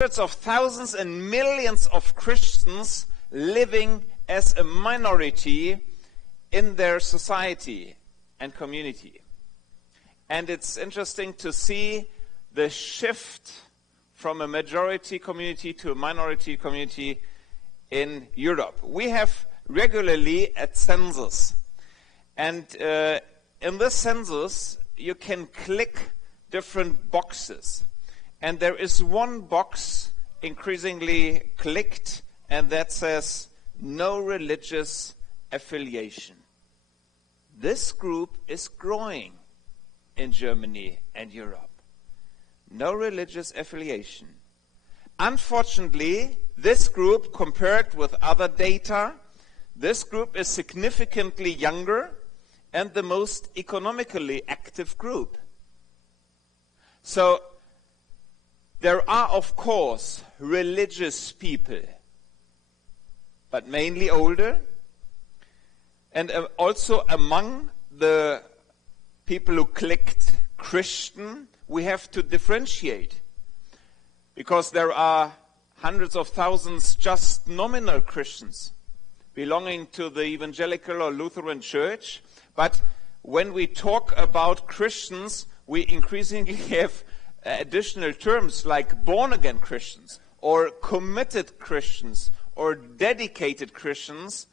hundreds of thousands and millions of Christians living as a minority in their society and community. And it's interesting to see the shift from a majority community to a minority community in Europe. We have regularly a census. And in this census, you can click different boxes. And there is one box increasingly clicked, and that says, no religious affiliation. This group is growing in Germany and Europe. No religious affiliation. Unfortunately, this group, compared with other data, this group is significantly younger and the most economically active group. So, there are, of course, religious people, but mainly older. And also among the people who clicked Christian, we have to differentiate. Because there are hundreds of thousands just nominal Christians belonging to the evangelical or Lutheran church. But when we talk about Christians, we increasingly have additional terms like born-again Christians or committed Christians or dedicated Christians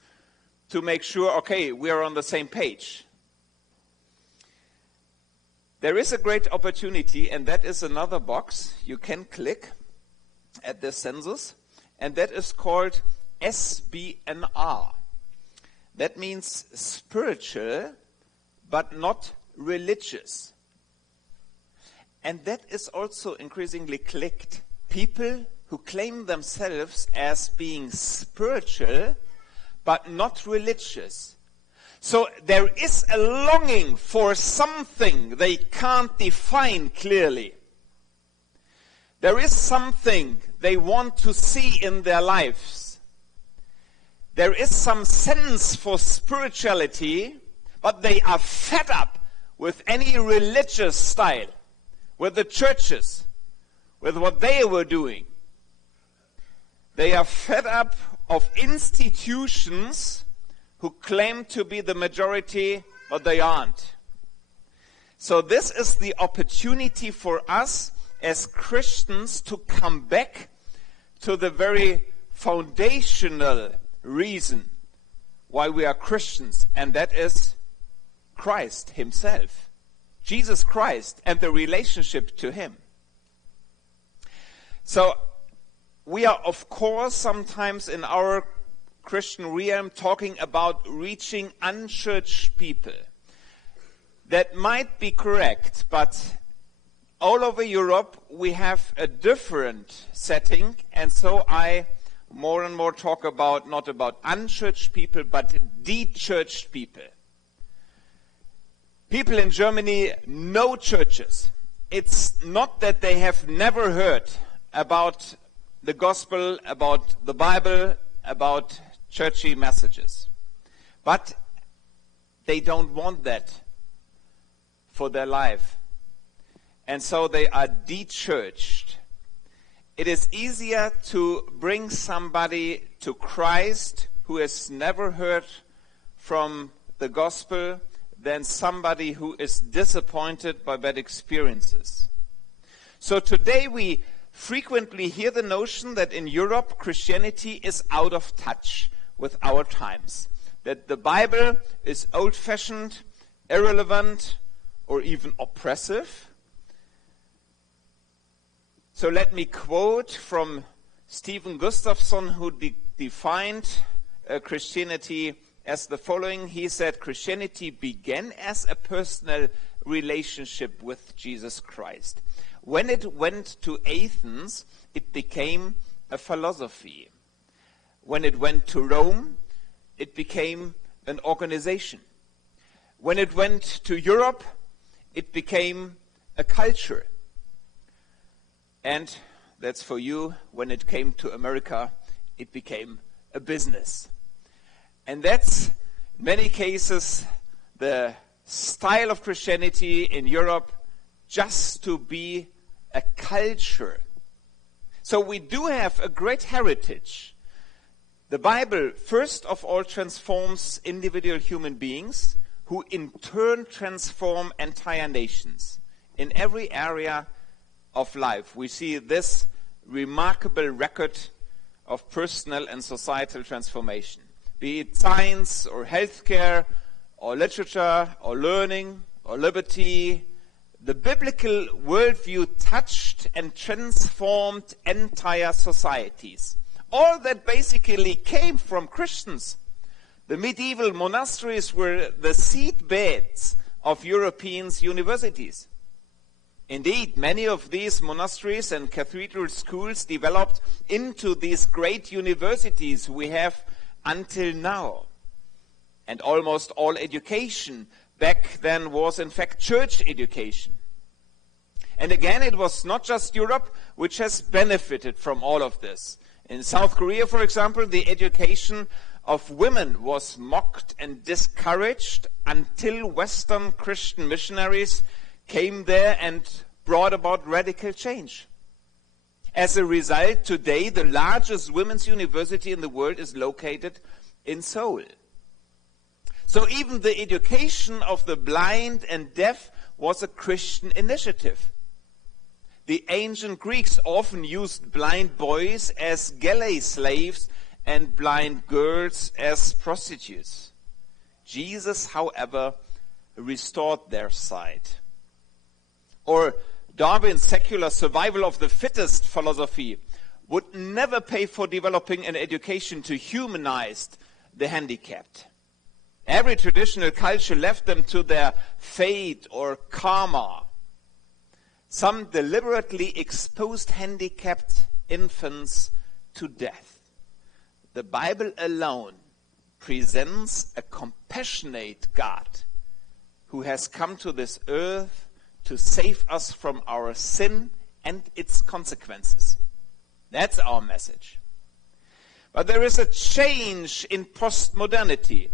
to make sure, okay, we are on the same page. There is a great opportunity, and that is another box you can click at the census, and that is called SBNR. That means spiritual, but not religious. And that is also increasingly clicked. People who claim themselves as being spiritual, but not religious. So there is a longing for something they can't define clearly. There is something they want to see in their lives. There is some sense for spirituality, but they are fed up with any religious style, with the churches, with what they were doing. They are fed up of institutions who claim to be the majority, but they aren't. So this is the opportunity for us as Christians to come back to the very foundational reason why we are Christians, and that is Christ himself. Jesus Christ and the relationship to him. So we are, of course, sometimes in our Christian realm talking about reaching unchurched people. That might be correct, but all over Europe we have a different setting, and so I more and more talk about not about unchurched people, but de-churched people. People in Germany know churches. It's not that they have never heard about the gospel, about the Bible, about churchy messages. But they don't want that for their life. And so they are de-churched. It is easier to bring somebody to Christ who has never heard from the gospel than somebody who is disappointed by bad experiences. So today we frequently hear the notion that in Europe Christianity is out of touch with our times. That the Bible is old-fashioned, irrelevant, or even oppressive. So let me quote from Stephen Gustafson, who defined Christianity as the following. He said, Christianity began as a personal relationship with Jesus Christ. When it went to Athens, it became a philosophy. When it went to Rome, it became an organization. When it went to Europe, it became a culture. And that's for you, when it came to America, it became a business. And that's, in many cases, the style of Christianity in Europe, just to be a culture. So we do have a great heritage. The Bible, first of all, transforms individual human beings who in turn transform entire nations. In every area of life, we see this remarkable record of personal and societal transformation. Be it science or healthcare or literature or learning or liberty, the biblical worldview touched and transformed entire societies. All that basically came from Christians. The medieval monasteries were the seed beds of Europeans' universities. Indeed, many of these monasteries and cathedral schools developed into these great universities we have until now. And almost all education back then was in fact church education. And again, it was not just Europe which has benefited from all of this. In South Korea, for example, the education of women was mocked and discouraged until Western Christian missionaries came there and brought about radical change. As a result, today the largest women's university in the world is located in Seoul. So even the education of the blind and deaf was a Christian initiative. The ancient Greeks often used blind boys as galley slaves and blind girls as prostitutes. Jesus, however, restored their sight. Or Darwin's secular survival of the fittest philosophy would never pay for developing an education to humanize the handicapped. Every traditional culture left them to their fate or karma. Some deliberately exposed handicapped infants to death. The Bible alone presents a compassionate God who has come to this earth to save us from our sin and its consequences. That's our message. But there is a change in postmodernity.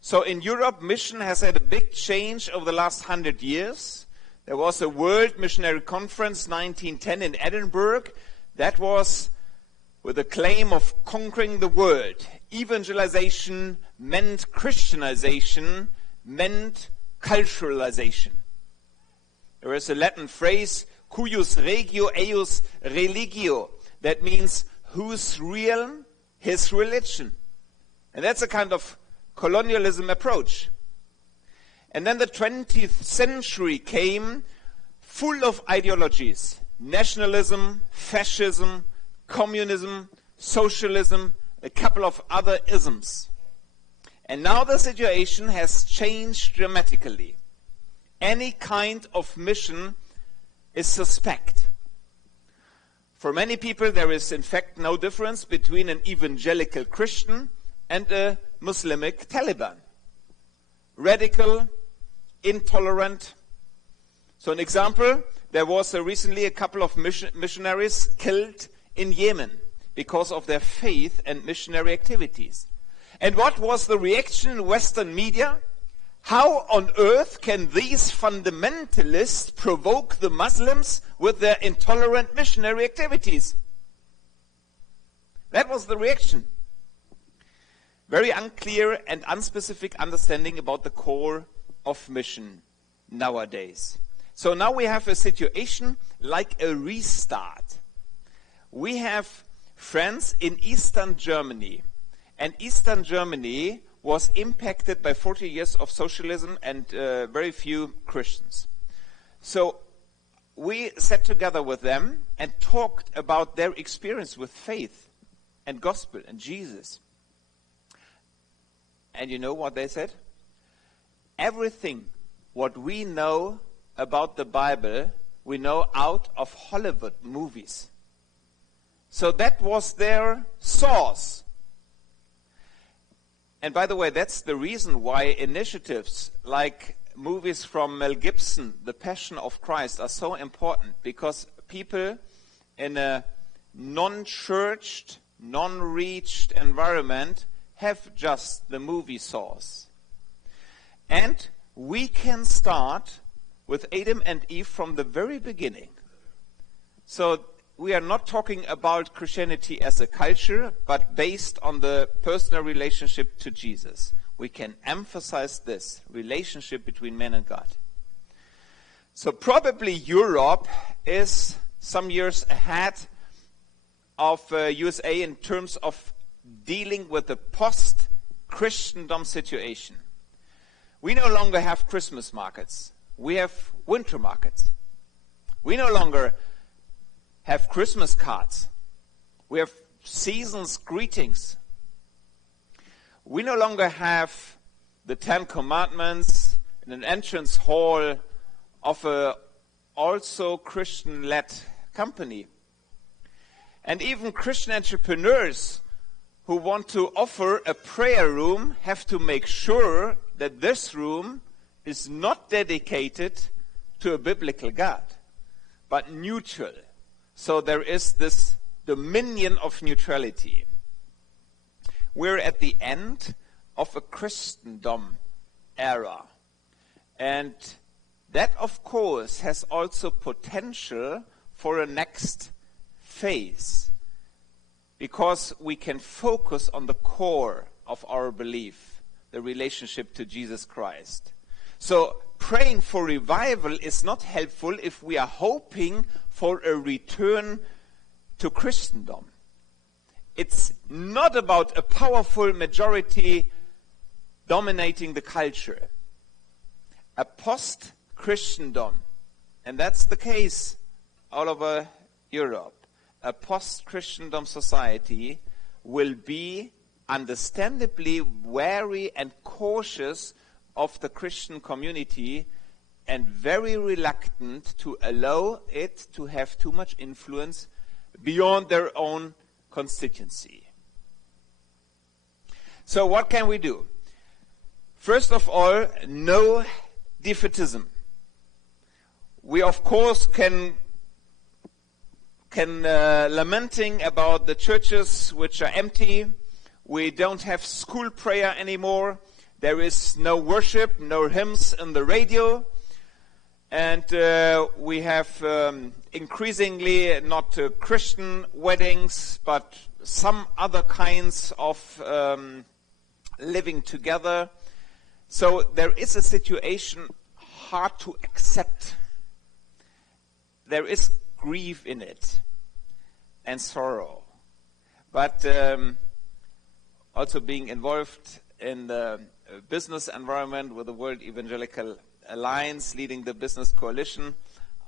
So in Europe, mission has had a big change over the last 100 years. There was a World Missionary Conference 1910 in Edinburgh. That was with the claim of conquering the world. Evangelization meant Christianization, meant culturalization. There is a Latin phrase, cuius regio eius religio. That means, whose realm, his religion. And that's a kind of colonialism approach. And then the 20th century came full of ideologies. Nationalism, fascism, communism, socialism, a couple of other isms. And now the situation has changed dramatically. Any kind of mission is suspect. For many people, there is in fact no difference between an evangelical Christian and a Muslimic Taliban. Radical, intolerant. So an example, there was recently a couple of missionaries killed in Yemen because of their faith and missionary activities. And what was the reaction in Western media? How on earth can these fundamentalists provoke the Muslims with their intolerant missionary activities? That was the reaction. Very unclear and unspecific understanding about the core of mission nowadays. So now we have a situation like a restart. We have friends in Eastern Germany, and Eastern Germany was impacted by 40 years of socialism and very few Christians. So we sat together with them and talked about their experience with faith and gospel and Jesus. And you know what they said? Everything what we know about the Bible, we know out of Hollywood movies. So that was their source. And by the way, that's the reason why initiatives like movies from Mel Gibson, The Passion of Christ, are so important, because people in a non-churched, non-reached environment have just the movie source. And we can start with Adam and Eve from the very beginning. So we are not talking about Christianity as a culture, but based on the personal relationship to Jesus. We can emphasize this relationship between man and God. So probably Europe is some years ahead of USA in terms of dealing with the post-Christendom situation. We no longer have Christmas markets. We have winter markets. We no longer have Christmas cards. We have season's greetings. We no longer have the 10 Commandments in an entrance hall of a also Christian-led company. And even Christian entrepreneurs who want to offer a prayer room have to make sure that this room is not dedicated to a biblical God, but neutral. So there is this dominion of neutrality. We're at the end of a Christendom era. And that, of course, has also potential for a next phase, because we can focus on the core of our belief, the relationship to Jesus Christ. So praying for revival is not helpful if we are hoping for a return to Christendom. It's not about a powerful majority dominating the culture. A post-Christendom, and that's the case all over Europe, a post-Christendom society will be understandably wary and cautious of the Christian community and very reluctant to allow it to have too much influence beyond their own constituency. So what can we do? First of all, no defeatism. We of course can lamenting about the churches which are empty. We don't have school prayer anymore. There is no worship, no hymns in the radio. And we have increasingly not Christian weddings, but some other kinds of living together. So there is a situation hard to accept. There is grief in it and sorrow. But also being involved in the business environment with the World Evangelical Alliance, leading the business coalition,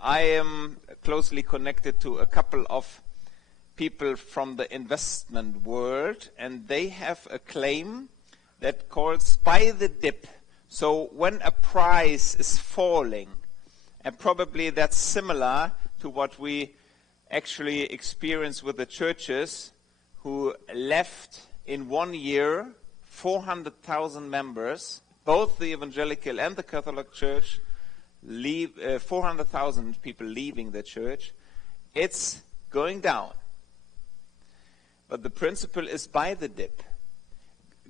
I am closely connected to a couple of people from the investment world, and they have a claim that calls buy the dip. So when a price is falling, and probably that's similar to what we actually experience with the churches who left in 1 year 400,000 members, both the evangelical and the Catholic Church, 400,000 people leaving the church. It's going down. But the principle is buy the dip.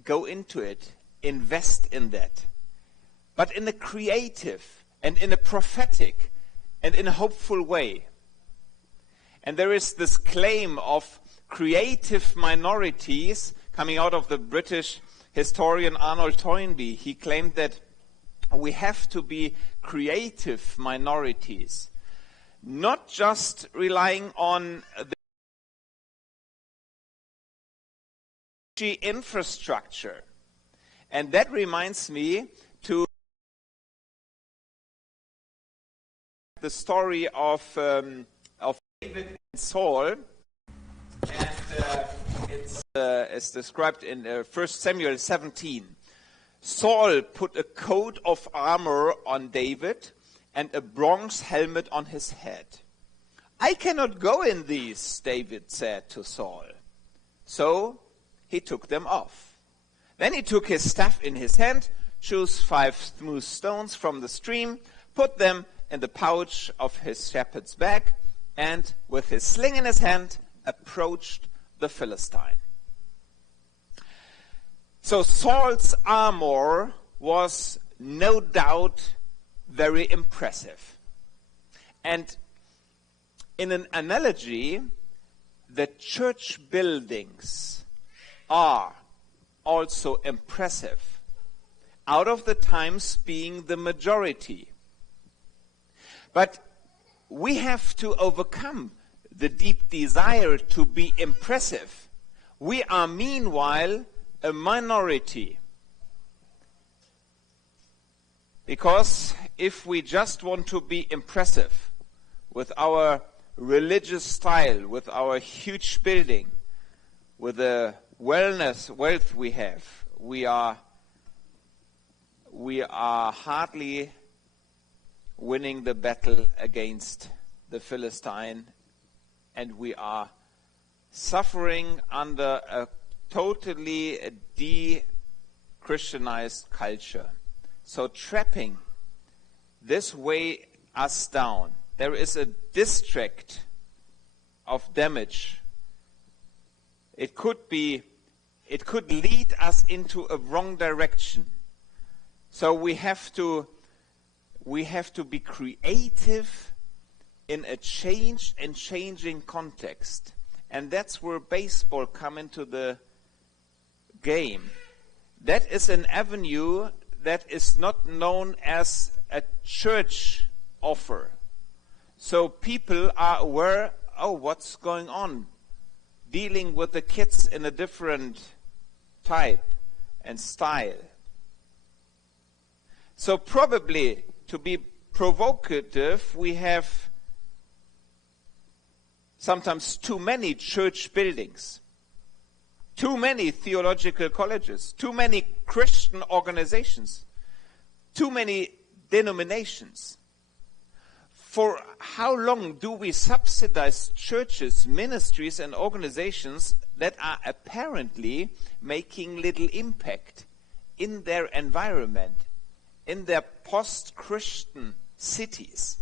Go into it. Invest in that. But in a creative and in a prophetic and in a hopeful way. And there is this claim of creative minorities coming out of the British historian Arnold Toynbee. He claimed that we have to be creative minorities, not just relying on the infrastructure. And that reminds me to the story of David and Saul, and it's described in 1 Samuel 17. Saul put a coat of armor on David and a bronze helmet on his head. I cannot go in these, David said to Saul. So he took them off. Then he took his staff in his hand, chose 5 smooth stones from the stream, put them in the pouch of his shepherd's bag, and with his sling in his hand, approached the Philistine. So Saul's armor was no doubt very impressive. And In an analogy, the church buildings are also impressive, out of the times being the majority. But we have to overcome the deep desire to be impressive. We are meanwhile a minority. Because if we just want to be impressive with our religious style, with our huge building, with the wealth we have, we are hardly winning the battle against the Philistine, and we are suffering under a totally de-Christianized culture. So trapping this way us down. There is a district of damage. It could lead us into a wrong direction. So we have to be creative in a changed and changing context. And that's where baseball come into the game. That is an avenue that is not known as a church offer. So people are aware, what's going on? Dealing with the kids in a different type and style. So probably, to be provocative, we have sometimes too many church buildings, too many theological colleges, too many Christian organizations, too many denominations. For how long do we subsidize churches, ministries, and organizations that are apparently making little impact in their environment, in their post-Christian cities?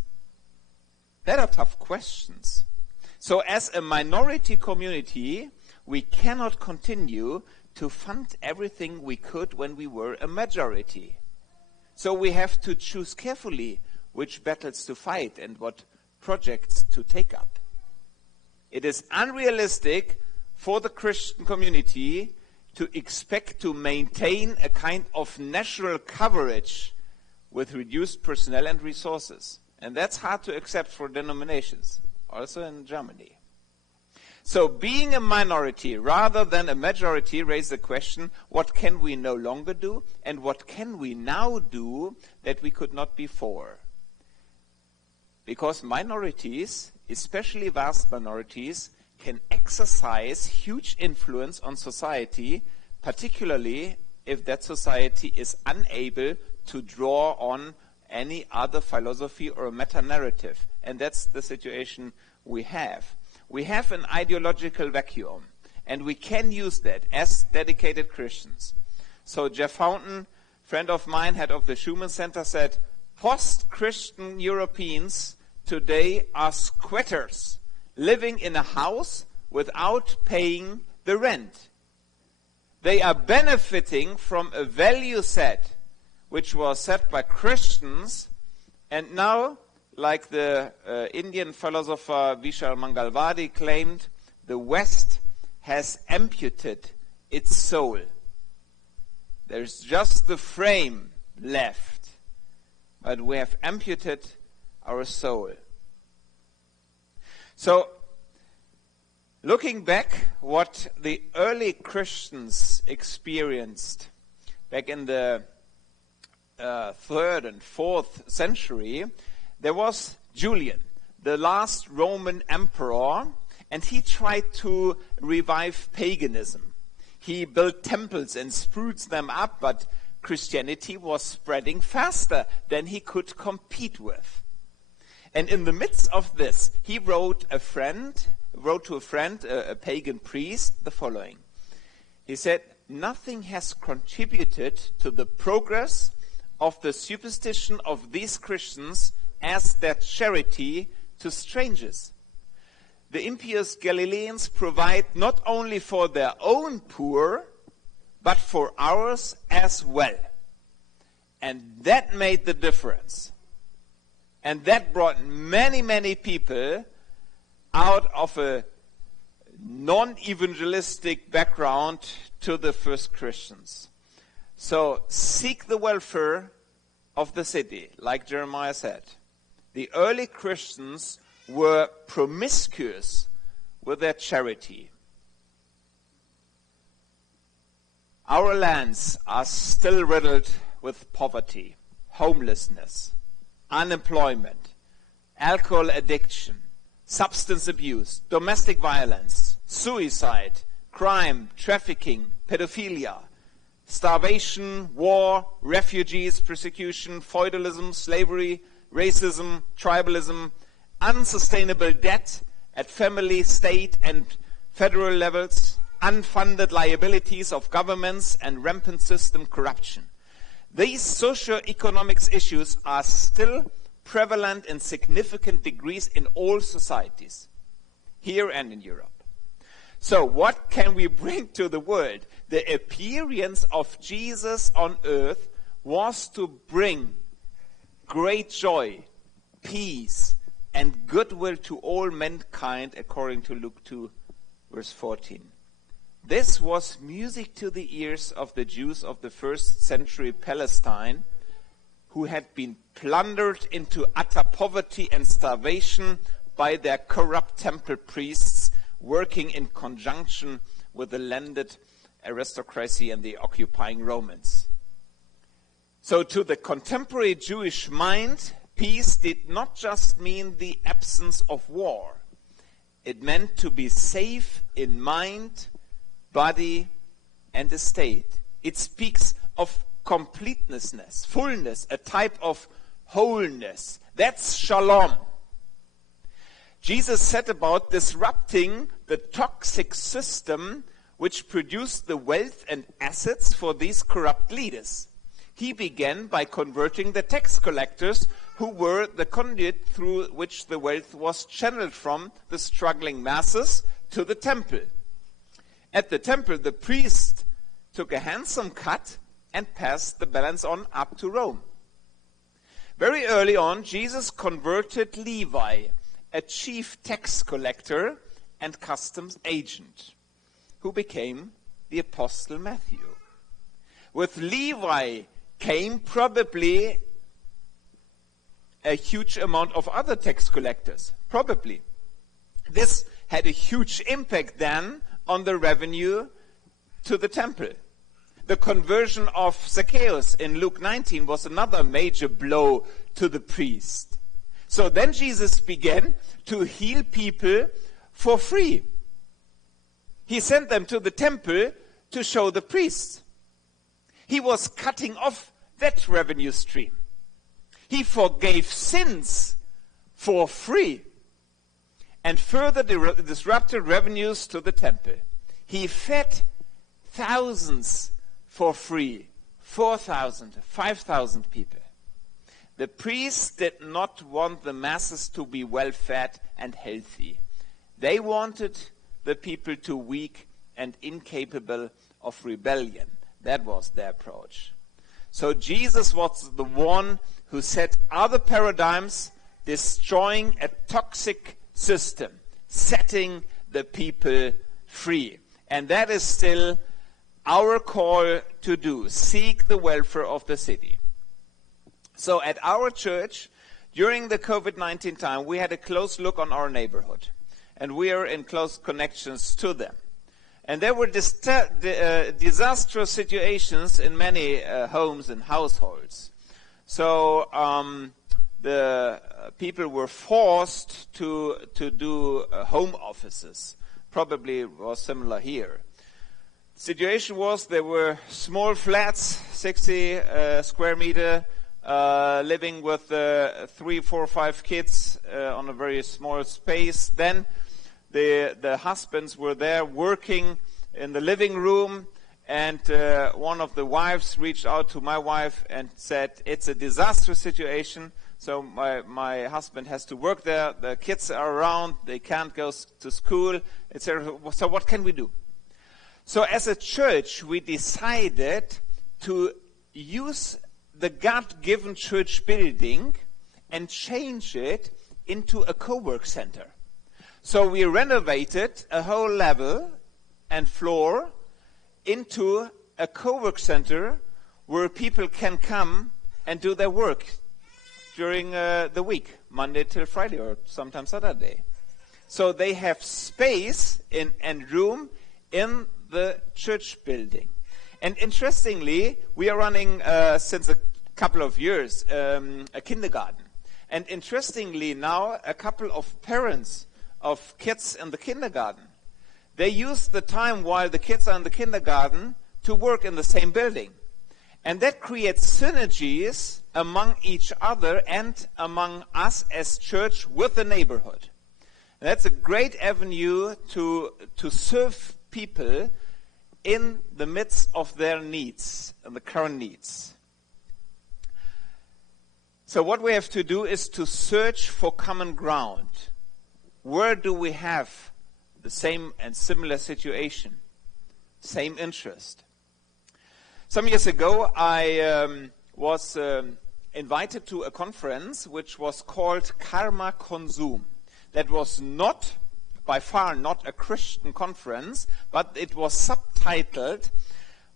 That are tough questions. So as a minority community, we cannot continue to fund everything we could when we were a majority. So we have to choose carefully which battles to fight and what projects to take up. It is unrealistic for the Christian community to expect to maintain a kind of national coverage with reduced personnel and resources. And that's hard to accept for denominations, also in Germany. So being a minority rather than a majority raises the question, what can we no longer do and what can we now do that we could not before? Because minorities, especially vast minorities, can exercise huge influence on society, particularly if that society is unable to draw on any other philosophy or meta-narrative. And that's the situation we have. We have an ideological vacuum, and we can use that as dedicated Christians. So Jeff Fountain, friend of mine, head of the Schumann Center, said, post-Christian Europeans today are squatters, living in a house without paying the rent. They are benefiting from a value set which was set by Christians, and now, like the Indian philosopher Vishal Mangalwadi claimed, the West has amputated its soul. There's just the frame left, but we have amputated our soul. So, looking back, what the early Christians experienced back in the 3rd and 4th century, there was Julian, the last Roman emperor, and he tried to revive paganism. He built temples and spruced them up, but Christianity was spreading faster than he could compete with. And in the midst of this, he wrote to a friend, a pagan priest, the following. He said, "Nothing has contributed to the progress of the superstition of these Christians as their charity to strangers. The impious Galileans provide not only for their own poor, but for ours as well." And that made the difference. And that brought many, many people out of a non-evangelistic background to the first Christians. So seek the welfare of the city, like Jeremiah said. The early Christians were promiscuous with their charity. Our lands are still riddled with poverty, homelessness, unemployment, alcohol addiction, substance abuse, domestic violence, suicide, crime, trafficking, pedophilia, starvation, war, refugees, persecution, feudalism, slavery, racism, tribalism, unsustainable debt at family, state, and federal levels, unfunded liabilities of governments, and rampant system corruption. These socio-economic issues are still prevalent in significant degrees in all societies, here and in Europe. So what can we bring to the world? The appearance of Jesus on earth was to bring great joy, peace, and goodwill to all mankind, according to Luke 2, verse 14. This was music to the ears of the Jews of the first century Palestine, who had been plundered into utter poverty and starvation by their corrupt temple priests, working in conjunction with the landed aristocracy and the occupying Romans. So to the contemporary Jewish mind, peace did not just mean the absence of war. It meant to be safe in mind, body, and estate. It speaks of completeness, fullness, a type of wholeness. That's shalom. Jesus set about disrupting the toxic system which produced the wealth and assets for these corrupt leaders. He began by converting the tax collectors, who were the conduit through which the wealth was channeled from the struggling masses to the temple. At the temple, the priest took a handsome cut and passed the balance on up to Rome. Very early on, Jesus converted Levi, a chief tax collector and customs agent, who became the Apostle Matthew. With Levi came probably a huge amount of other tax collectors, probably. This had a huge impact then on the revenue to the temple. The conversion of Zacchaeus in Luke 19 was another major blow to the priest. So then Jesus began to heal people for free. He sent them to the temple to show the priests. He was cutting off that revenue stream. He forgave sins for free and further disrupted revenues to the temple. He fed thousands for free, 4,000, 5,000 people. The priests did not want the masses to be well-fed and healthy. They wanted the people to be weak and incapable of rebellion. That was their approach. So Jesus was the one who set other paradigms, destroying a toxic system, setting the people free. And that is still our call to do. Seek the welfare of the city. So at our church, during the COVID-19 time, we had a close look on our neighborhood. And we are in close connections to them. And there were disastrous situations in many homes and households. So the people were forced to do home offices. Probably was similar here. The situation was there were small flats, 60 square meter, living with 3, 4, 5 kids on a very small space. Then the husbands were there working in the living room, and one of the wives reached out to my wife and said, it's a disastrous situation, so my husband has to work there, the kids are around, they can't go to school, etc. So what can we do? So as a church, we decided to use the God-given church building and change it into a co-work center. So we renovated a whole level and floor into a co-work center where people can come and do their work during the week, Monday till Friday or sometimes Saturday. So they have space and room in the church building. And interestingly, we are running since a couple of years a kindergarten. And interestingly now, a couple of parents of kids in the kindergarten, they use the time while the kids are in the kindergarten to work in the same building. And that creates synergies among each other and among us as church with the neighborhood. And that's a great avenue to serve people in the midst of their needs, and the current needs. So what we have to do is to search for common ground. Where do we have the same and similar situation, same interest? Some years ago, I was invited to a conference which was called Karma Consum. That was not, by far not a Christian conference, but it was subtitled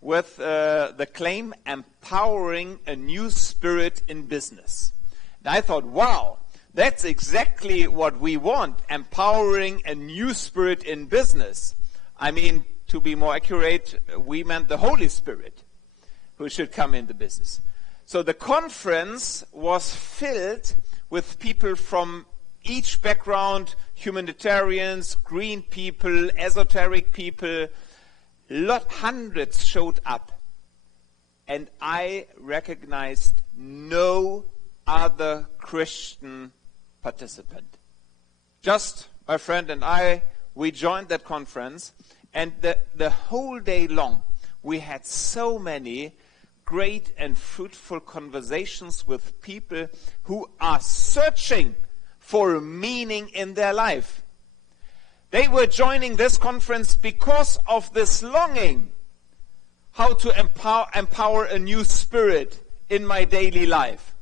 with the claim, Empowering a New Spirit in Business. And I thought, wow, that's exactly what we want, empowering a new spirit in business. I mean, to be more accurate, we meant the Holy Spirit who should come into business. So the conference was filled with people from each background, humanitarians, green people, esoteric people. Hundreds showed up. And I recognized no other Christian participant. Just my friend and I, we joined that conference, and the whole day long we had so many great and fruitful conversations with people who are searching for meaning in their life. They were joining this conference because of this longing. How to empower a new spirit in my daily life.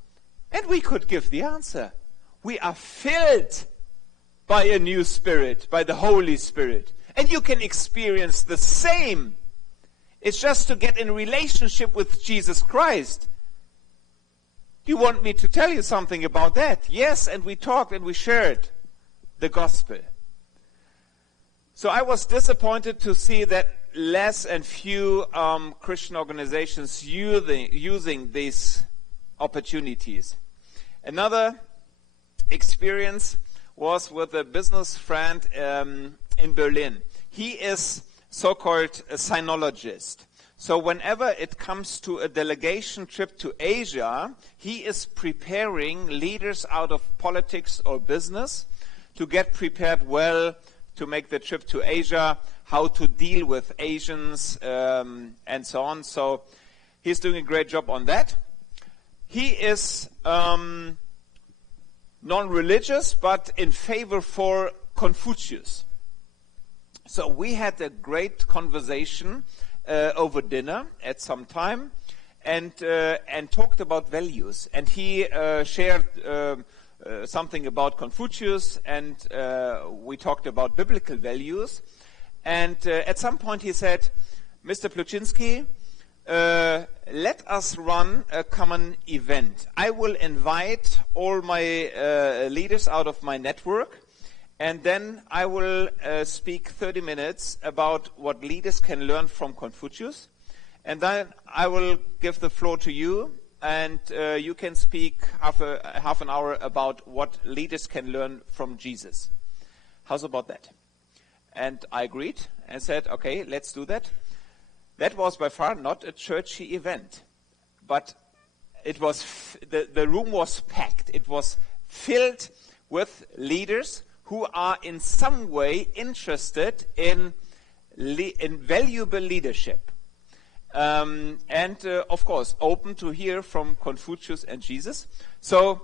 And we could give the answer. We are filled by a new spirit, by the Holy Spirit. And you can experience the same. It's just to get in relationship with Jesus Christ. Do you want me to tell you something about that? Yes, and we talked and we shared the gospel. So I was disappointed to see that less and few Christian organizations using these opportunities. Another experience was with a business friend in Berlin. He is so-called a sinologist. So whenever it comes to a delegation trip to Asia, he is preparing leaders out of politics or business to get prepared well to make the trip to Asia, how to deal with Asians, and so on. So he's doing a great job on that. He is non-religious, but in favor for Confucius. So we had a great conversation over dinner at some time, and talked about values. And he shared something about Confucius, and we talked about biblical values. And at some point he said, Mr. Pluczynski, let us run a common event. I will invite all my leaders out of my network, and then I will speak 30 minutes about what leaders can learn from Confucius. And then I will give the floor to you, and you can speak half an hour about what leaders can learn from Jesus. How's about that? And I agreed and said, okay, let's do that. That was by far not a churchy event, but it was the room was packed. It was filled with leaders who are in some way interested in valuable leadership. And of course, open to hear from Confucius and Jesus. So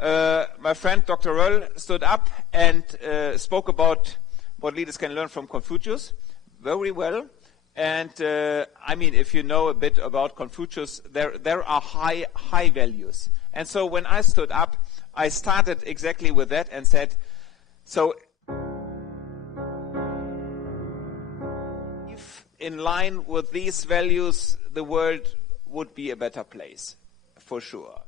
my friend Dr. Röll stood up and spoke about what leaders can learn from Confucius very well. And I mean, if you know a bit about Confucius, there are high values. And so when I stood up, I started exactly with that and said, so in line with these values, the world would be a better place, for sure.